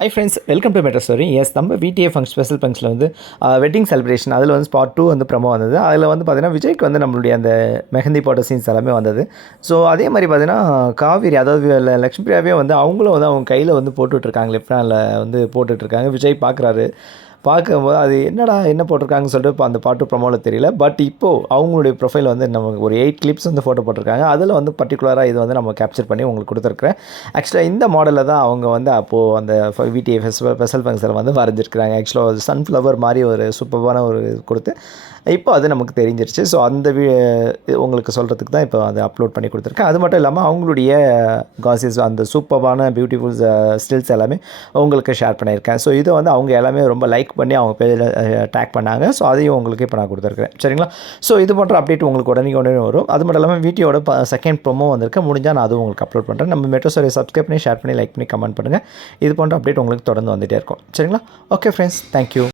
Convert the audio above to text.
High friends, welcome to metro story. Yes, நம்ம VTA special ஃபங்க்ஷனில் வந்து வெட்டிங் செலிப்ரேஷன் அதில் வந்து பார்ட் 2 வந்து ப்ரமோ வந்தது. அதில் வந்து பார்த்தீங்கன்னா விஜய்க்கு வந்து நம்மளுடைய அந்த மெஹந்தி போட்ட சீன்ஸ் எல்லாமே வந்தது. ஸோ அதே மாதிரி பார்த்தீங்கன்னா காவேரி, அதாவது லக்ஷ்மி பிரியாவே வந்து அவங்களும் வந்து அவங்க கையில் வந்து போட்டுட்ருக்காங்க, லெஃப்ட் ஹேண்டில் வந்து போட்டுட்ருக்காங்க. விஜய் பார்க்குறாரு. பார்க்கும்போது அது என்னடா என்ன போட்டிருக்காங்கன்னு சொல்லிட்டு இப்போ அந்த பாட்டு ப்ரமோவில் தெரியல. பட் இப்போது அவங்களுடைய ப்ரொஃபைல் வந்து நமக்கு ஒரு 8 கிளிப்ஸ் வந்து ஃபோட்டோ போட்டிருக்காங்க. அதில் வந்து பர்டிகுலராக இது வந்து நம்ம கேப்சர் பண்ணி உங்களுக்கு கொடுத்துருக்குறேன். ஆக்சுவலாக இந்த மாடலில் தான் அவங்க வந்து அப்போது அந்த விடிஏ ஸ்பெஷல் ஃபங்க்ஷனில் வந்து வரைஞ்சிருக்கிறாங்க. ஆக்சுவலாக ஒரு சன்ஃப்ளவர் மாதிரி ஒரு சூப்பரான ஒரு கொடுத்து இப்போ அது நமக்கு தெரிஞ்சிருச்சு. ஸோ அந்த உங்களுக்கு சொல்கிறதுக்கு தான் இப்போ அதை அப்லோட் பண்ணி கொடுத்துருக்கேன். அது மட்டும் இல்லாமல் அவங்களுடைய காசிஸ், அந்த சூப்பரான பியூட்டிஃபுல் ஸ்டில்ஸ் எல்லாமே உங்களுக்கு ஷேர் பண்ணியிருக்கேன். ஸோ இதை வந்து அவங்க எல்லாமே ரொம்ப லைக் பண்ணி அவங்க பேஜில் டேக் பண்ணாங்க. ஸோ அதையும் உங்களுக்கு இப்போ நான் கொடுத்துருக்கேன். சரிங்களா? ஸோ இது போன்ற அப்டேட் உங்களுக்கு உடனே வரும். அது மட்டும் இல்லாமல் வீடியோட செகண்ட் ப்ரோமோ வந்திருக்கு. முடிஞ்சால் நான் அதுவும் உங்களுக்கு அப்லோட் பண்ணுறேன். நம்ம மெட்ரோ ஸ்டோரியை சப்ஸ்கிரைப் பண்ணி ஷேர் பண்ணி லைக் பண்ணி கமெண்ட் பண்ணுங்கள். இது போன்ற அப்டேட் உங்களுக்கு தொடர்ந்து வந்துகிட்டே இருக்கும். சரிங்களா? Okay friends, thank you.